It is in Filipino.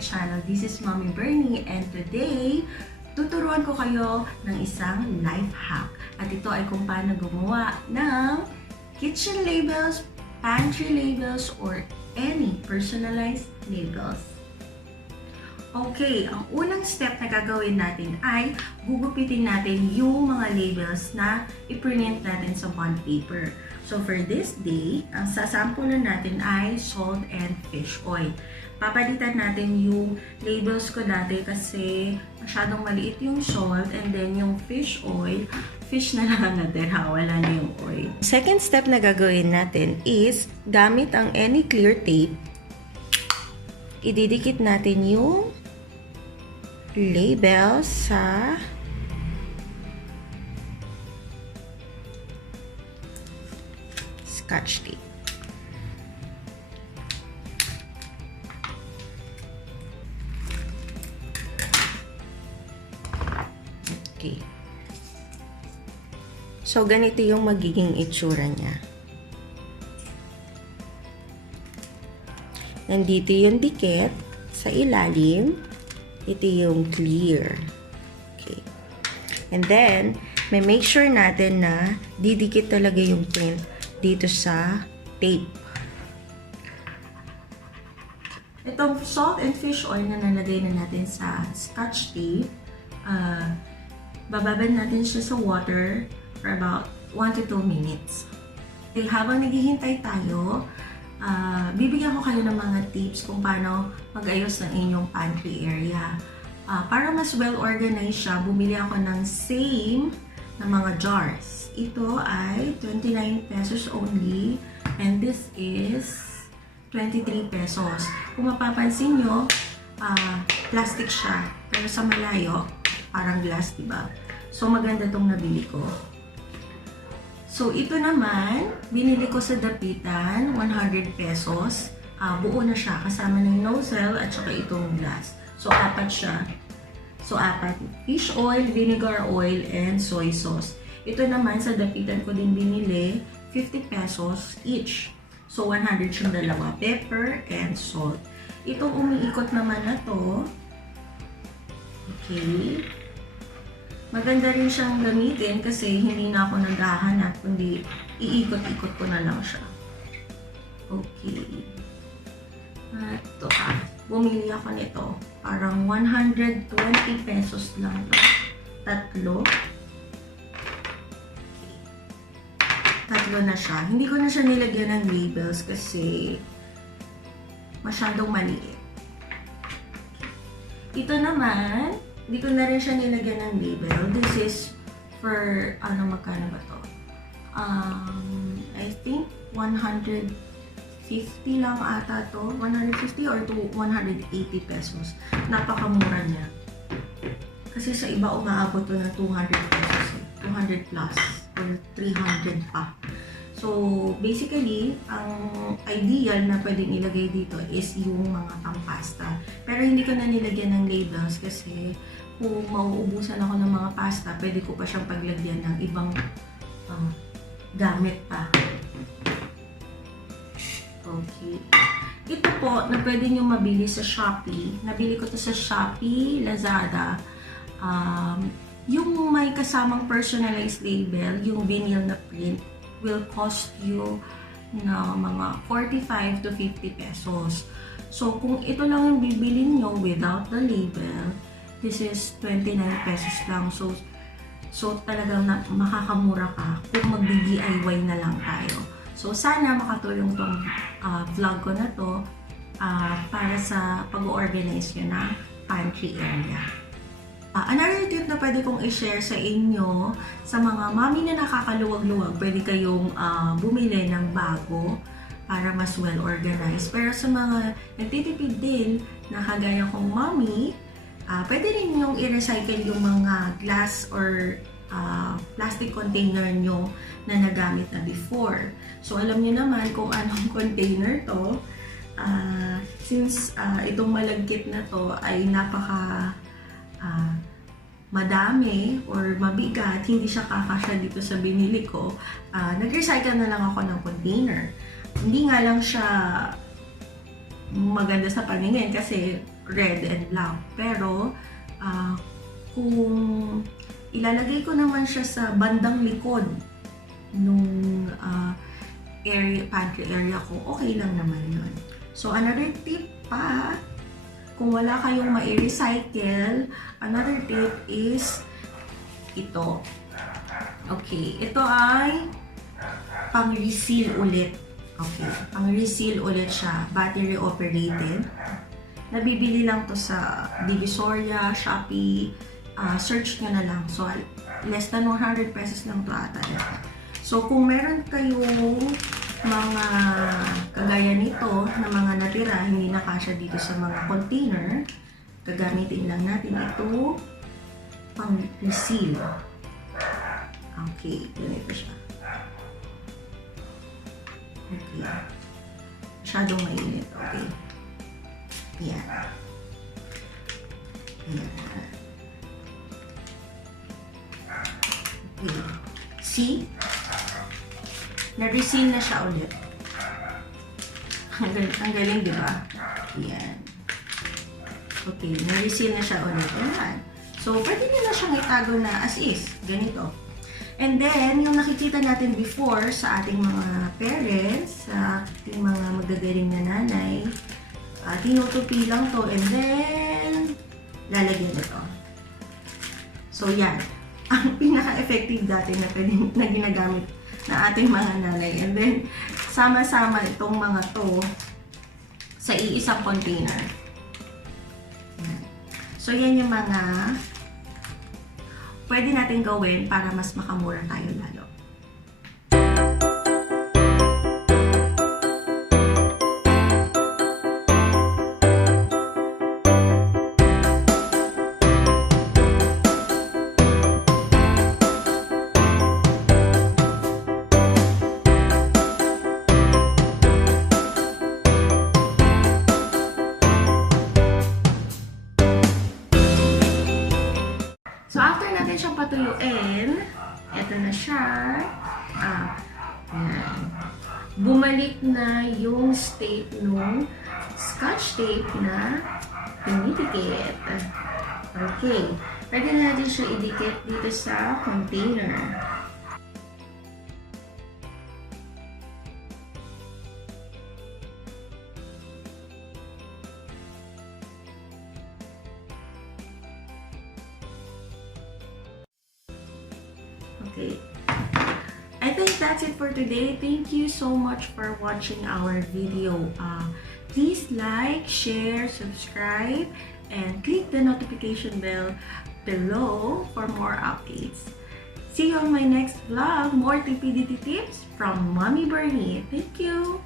channel. This is Mommy Bernie and today, tuturuan ko kayo ng isang life hack. At ito ay kung paano gumawa ng kitchen labels, pantry labels, or any personalized labels. Okay, ang unang step na gagawin natin ay gugupitin natin yung mga labels na i-print natin sa bond paper. So for this day, ang sasampulan natin ay salt and fish oil. Papalitan natin yung labels ko dati kasi masyadong maliit yung salt, and then yung fish oil, fish na lang natin, wala na yung oil. Second step na gagawin natin is gamit ang any clear tape, ididikit natin yung label sa Scotch tape. Okay. So, ganito yung magiging itsura niya. Nandito yung dikit sa ilalim. Ito yung clear. Okay. And then, may make sure natin na didikit talaga yung print dito sa tape. Itong salt and fish oil na nalagay na natin sa Scotch tape, bababad natin siya sa water for about 1 to 2 minutes. Okay, habang naghihintay tayo, bibigyan ko kayo ng mga tips kung paano mag-ayos ng inyong pantry area. Para mas well-organized siya, bumili ako ng same na mga jars. Ito ay 29 pesos only, and this is 23 pesos. Kung mapapansin nyo, plastic siya, pero sa malayo, parang glass, diba? So, maganda tong nabili ko. So, ito naman, binili ko sa dapitan, 100 pesos. Buo na siya, kasama ng nozzle at saka itong glass. So, apat siya. So, apat. Fish oil, vinegar oil, and soy sauce. Ito naman, sa dapitan ko din binili, 50 pesos each. So, 100 siyang dalawa. Pepper and salt. Itong umiikot naman na to, okay. Maganda rin siyang gamitin kasi hindi na ako naghahanap, kundi iikot-ikot ko na lang siya. Okay. Ito bumili ako nito. Parang 120 pesos lang ito. Tatlo. Tatlo na siya. Hindi ko na siya nilagyan ng labels kasi masyadong maliit. Ito naman, hindi ko na rin siya nilagyan ng label. This is for, magkano ba to? I think 150 lang ata to. 150 or to 180 pesos. Napakamura niya. Kasi sa iba umaabot to ng 200 pesos. 200 plus or 300 pa. So, basically, ang ideal na pwedeng ilagay dito is yung mga pang-pasta. Pero hindi ko na nilagyan ng labels kasi kung mauubusan ako ng mga pasta, pwede ko pa siyang paglagyan ng ibang gamit pa. Okay. Ito po, na pwede nyo mabili sa Shopee. Nabili ko to sa Shopee, Lazada. Yung may kasamang personalized label, yung vinyl na print, will cost you na mga 45 to 50 pesos. So, kung ito lang yung bibilin nyo without the label, this is 29 pesos lang. So talagang makakamura ka kung mag-DIY na lang tayo. So, sana makatulong tong vlog ko na to para sa pag-organize nyo ng pantry area. Another tip na pwede kong i-share sa inyo, sa mga mami na nakakaluwag-luwag, pwede kayong bumili ng bago para mas well-organized. Pero sa mga nagtitipid din na kagaya kong mami, pwede rin yung i-recycle yung mga glass or plastic container nyo na nagamit na before. So, alam nyo naman kung anong container to. Since itong malagkit na to ay napaka madami or mabigat, hindi siya kakasya dito sa binili ko, nag-recycle na lang ako ng container. Hindi nga lang siya maganda sa paningin kasi red and black. Pero, kung ilalagay ko naman siya sa bandang likod nung pantry area ko, okay lang naman yun. So, another tip pa, kung wala kayong ma-recycle, another tip is ito. Okay, ito ay pang-reseal ulit. Okay, pang-reseal ulit siya. Battery operated. Nabibili lang to sa Divisoria, Shopee. Search nyo na lang. So, less than 100 pesos lang to ata. So, kung meron kayong mga kagaya nito na mga natira, hindi nakasya dito sa mga container, gagamitin lang natin ito pang-reseal. Okay, ganito siya. Okay. Masyadong mainit. Okay. Yan. Yan. Okay. See? Na-reseal na siya ulit. Ang galing, di ba? Yan. Okay, na-reseal na siya ulit. Yan. So, pwede nyo na siyang itago na as is. Ganito. And then, yung nakikita natin before sa ating mga parents, sa ating mga magagaling na nanay, tinutupi lang to and then, lalagyan ito. So, yan. Ang pinaka-effective dati na ginagamit na ating mga nanay. And then, sama-sama itong mga to sa iisang container. Yan. So, yan yung mga pwede natin gawin para mas makamura tayo lalo. So, after natin siyang patuyuin, eto na siya. Yan. Bumalik na yung tape nung scotch tape na pinidikit. Okay. Pwede na natin siya idikit dito sa container. Okay. I think that's it for today. Thank you so much for watching our video. Please like, share, subscribe, and click the notification bell below for more updates. See you on my next vlog. More TPDT tips from Mommy Bernie. Thank you!